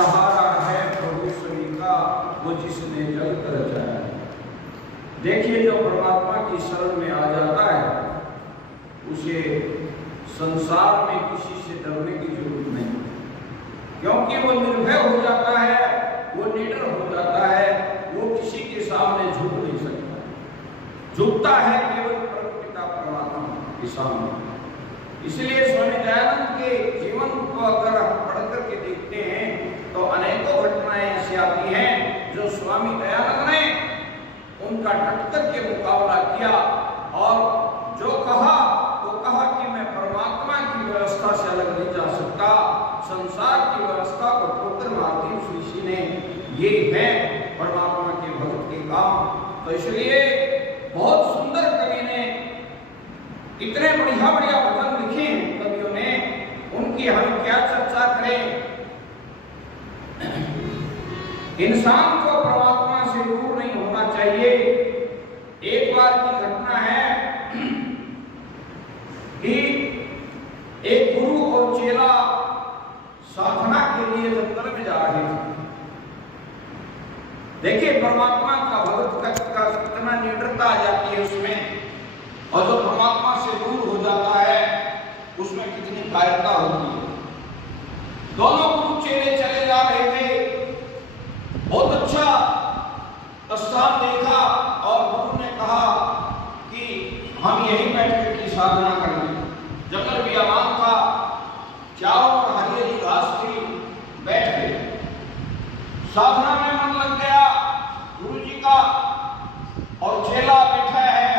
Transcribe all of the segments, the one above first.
सहारा है प्रभु सभी का, वो जिसने जल कर जाया। देखिए, जो परमात्मा की शरण में आ जाता है उसे संसार में किसी से डरने की जरूरत नहीं, क्योंकि वो निर्भय हो जाता है, वो निडर हो जाता है, वो किसी के सामने झुक नहीं सकता। झुकता है केवल परमपिता परमात्मा के सामने। इसलिए स्वामी दयानंद के जीवन को अगर हम पढ़ करके देखते हैं तो अनेकों घटनाएं ऐसी आती हैं जो स्वामी दयानंद ने उनका डट करके मुकाबला किया और जो कहा वो कहा कि मैं परमात्मा की व्यवस्था से अलग नहीं जा सकता, संसार की व्यवस्था को ठोकर मारती उस ऋषि ने, ये है परमात्मा के भक्त के काम। तो इसलिए बहुत सुंदर कवि ने इतने बढ़िया बढ़िया भजन लिखे हैं कवियों ने, उनकी हम क्या चर्चा करें। इंसान को परमात्मा से दूर नहीं होना चाहिए। एक बार की घटना है कि एक गुरु और चेला साधना के लिए जंगल में जा रहे थे। देखिए, परमात्मा का भगत का कितना निडरता आ जाती है उसमें, और जो परमात्मा से दूर हो जाता है उसमें कितनी कायरता होती है। दोनों गुरु चेले चले जा रहे थे, बहुत अच्छा स्थान देखा और गुरु ने कहा कि हम यहीं बैठ कर की साधना करेंगे। जंगल भी आबाद था, चारों ओर हरी हरी घास थी, बैठ गए। साधना में मन लग गया गुरु जी का, और चेला बैठा है,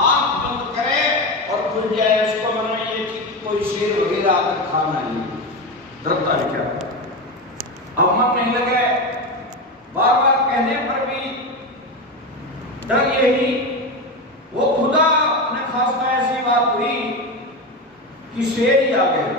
आंख बंद करे और खुल जाए, उसको मन में ये कि कोई शेर वगैरह आकर खा नहीं, डरता है क्या। अब मन नहीं लगे, बार बार कहने पर भी डर यही, वो खुदा ने खासा ऐसी बात हुई कि शेर ही आ गए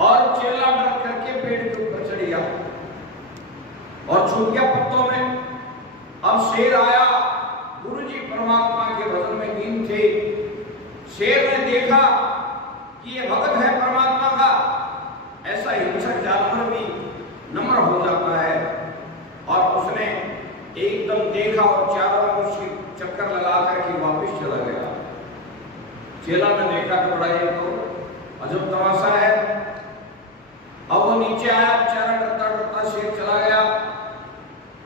और चेला डर करके पेड़ के ऊपर चढ़ गया और छुप गया पत्तों में। अब शेर आया, गुरुजी परमात्मा के भजन में लीन थे। शेर ने देखा कि ये भगत है परमात्मा का, ऐसा हिंसक जानवर भी नम्र हो जाता है, और उसने एकदम देखा और चारों ओर से चक्कर लगा करके वापस चला गया। चेला ने देखा कि बड़ा ये तो अजब तमाशा है। अब वो नीचे आया, बेचारा डरता डरता शेर चला गया।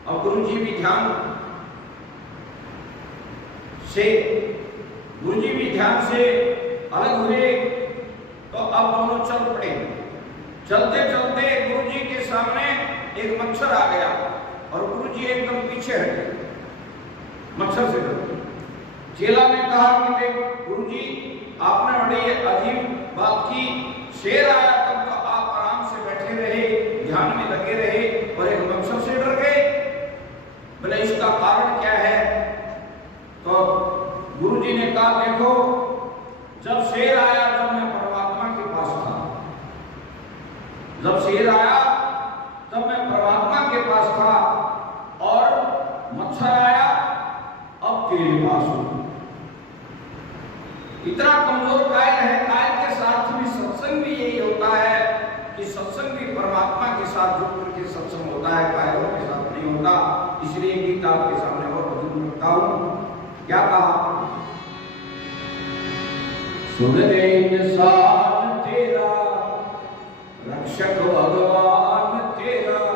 अब गुरुजी भी ध्यान से अलग हुए, तो अब दोनों चल पड़े। चलते चलते गुरुजी के सामने एक मच्छर आ गया और गुरुजी एकदम पीछे हटे, मच्छर से डरे। चेला ने कहा कि देख गुरुजी, आपने बड़ी अजीब बात की, शेर आया तब तो आप आराम से बैठे रहे, ध्यान में लगे रहे, और एक मच्छर से डर गए। बोले इसका कारण क्या है? तो गुरुजी ने कहा देखो, जब शेर आया तब मैं परमात्मा के पास था, जब शेर आया तब मैं परमात्मा के पास था, और मच्छर आया अब तेरे पास हूं। इतना कमजोर कायल है, कायल के साथ भी सत्संग भी यही होता है कि सत्संग भी परमात्मा के साथ जुड़ करके सत्संग होता है, कायलों के साथ नहीं होता। इसलिए गीता आपके सामने और भजन करता हूं। क्या कहा? सुन रे इंसान तेरा, रक्षक भगवान तेरा,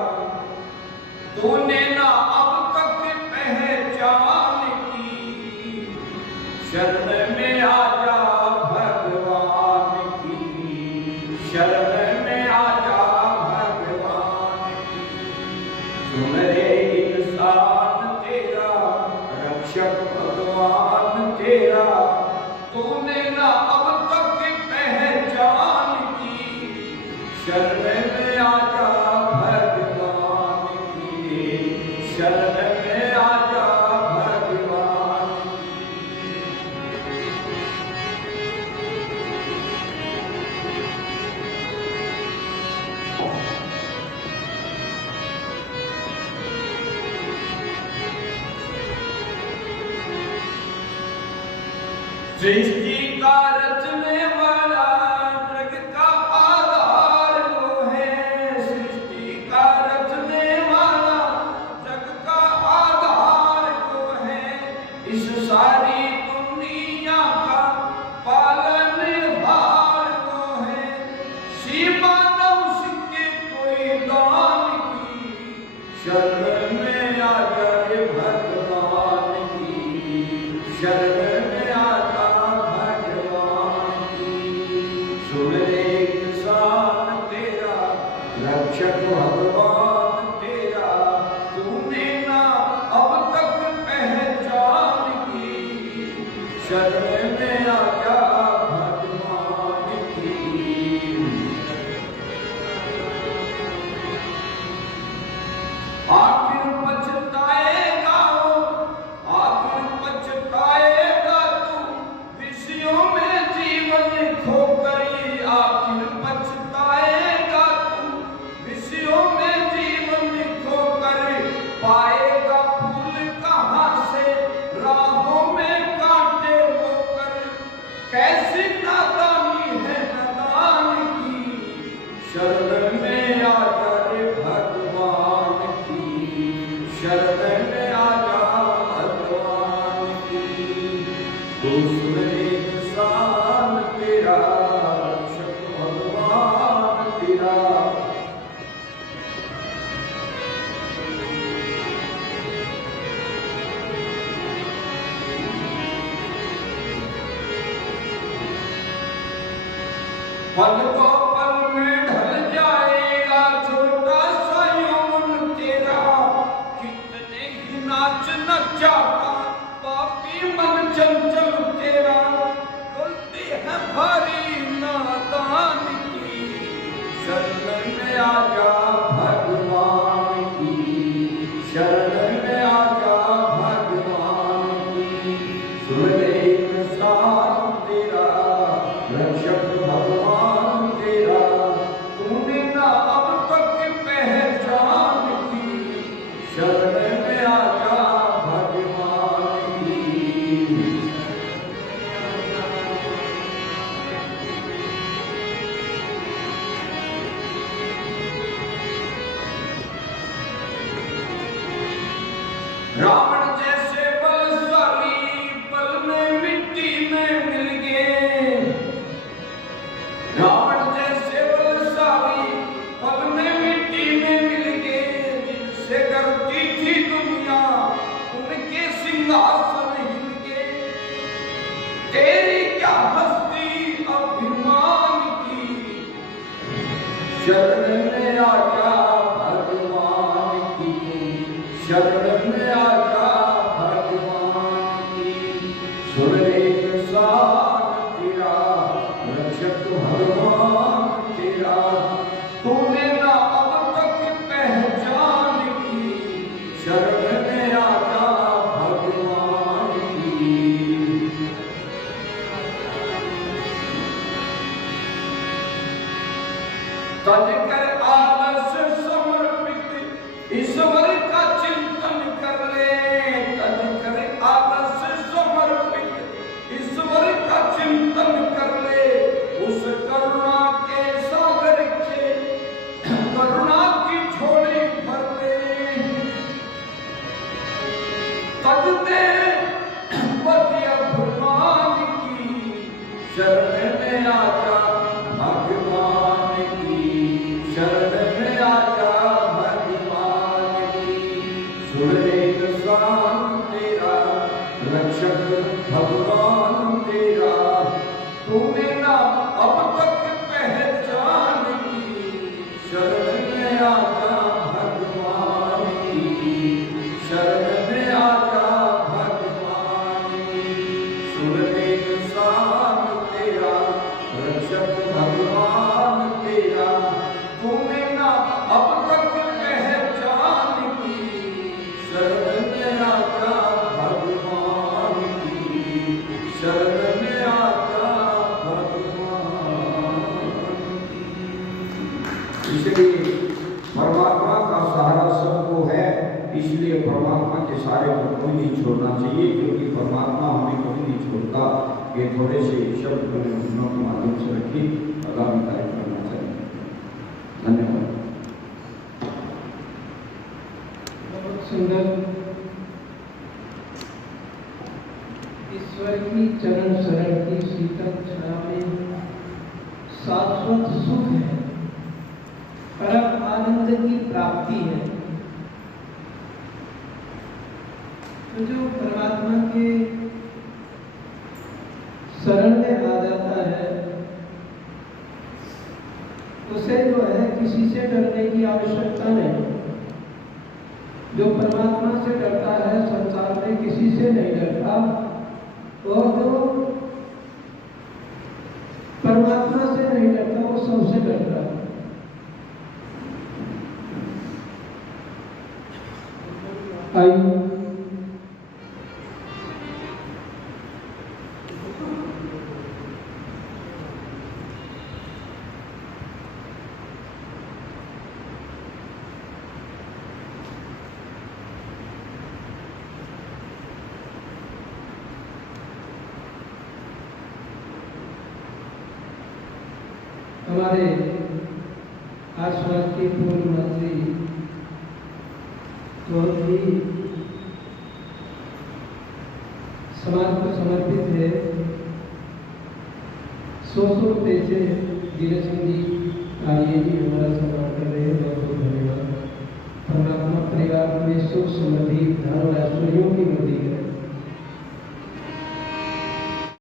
तूने ना अब तक पहचान की, शरण में आजा भगवान की, शरण में आजा भगवान की। सुन रे इंसान तेरा, रक्षक भगवान तेरा, तूने ना अब तक पहचान की, शरण में आजा भगवान की, शरण में आजा भगवान सृष्टि का रचने वाला, जग का आधार सुन रे इंसान तेरा रक्षक भगवान तेरा, तूने ना अब तक पहचान की, शरण में आजा भगवान की। आखिर पछताएगा वो, आखिर पछताएगा तू, विषयों में जीवन खोकर, आखिर पछताएगा तू, विषयों में जीवन खोकर, पाएगा फूल कहाँ से राहों में कांटे होकर, कैसी नादानी है नादान की, शरण में आजा रे भगवान की, शरण में आजा भगवान की। सुन रे इंसान तेरा रक्षक भगवान तेरा। पल को पल में ढल जाएगा छोटा सा यौवन तेरा, कितने ही नाच नचाता पापी मन चंचल तेरा, गलती है भारी नादान की, शरण में आजा भगवान की, शरण में आजा भगवान की। सुन रे इंसान तेरा रक्षक भगवान तेरा, तूने ना अब तक पहचान की, शरण में आजा भगवान की। रावण जैसे बलशाली पल में मिट्टी में मिल गए, रावण जैसे बलशाली पल में मिट्टी में मिल गए, जिनसे करती थी दुनिया उनके सिंहासन हिल गए, तेरी क्या हस्ती अभिमान की, शरण में आजा भगवान की, शरण में आजा भगवान की। सुन रे इंसान तेरा रक्षक भगवान तेरा, तूने ना अब तक पहचान की, शरण में आजा भगवान की। तज कर आलस समर्पित ईश्वर का चिंतन कर ले, तज कर आलस समर्पित ईश्वर का चिंतन कर ले, उस करुणा के सागर के करुणा की झोली भर ले, तज दे पति अभिमान की, शरण में आजा भगवान की, शरण में आजा भगवान की। सुन रे इंसान तेरा रक्षक भगवान तेरा, तूने ना अब तक पहचान की, शरण में आजा भगवान की, शरण में आजा भगवान की। सुन रे इंसान तेरा रक्षक भगवान तेरा, तूने ना अब तक पहचान की, शरण में आजा भगवान की, शरण में आजा भगवान की। इसलिए परमात्मा का सहारा सबको है, इसलिए परमात्मा के सहारे को कोई नहीं छोड़ना चाहिए, क्योंकि परमात्मा हमें कभी नहीं छोड़ता। ये थोड़े से शब्द मैंने घटनाओं के माध्यम से रखी, आगामी कार्यक्रम में चाहिए। धन्यवाद। बहुत सुंदर ईश्वर की चरण शरण की शीतल छाया में शाश्वत सुख है, परम आनंद की प्राप्ति है। तो जो परमात्मा के शरण में आ जाता है उसे जो है किसी से डरने की आवश्यकता नहीं। जो परमात्मा से डरता है संसार में किसी से नहीं डरता, और जो परमात्मा से नहीं डरता वो सबसे डरता है। आइए हमारे आसपास के पूर्व मंत्री बहुत ही समाज को समर्पित है। 100 रुपये से दिनेश सिंह जी आर्य जी हमारा सम्मान कर रहे हैं, बहुत बहुत धन्यवाद। परमात्मा परिवार में सुख समृद्धि धन और ऐश्वर्यों की वृद्धि है।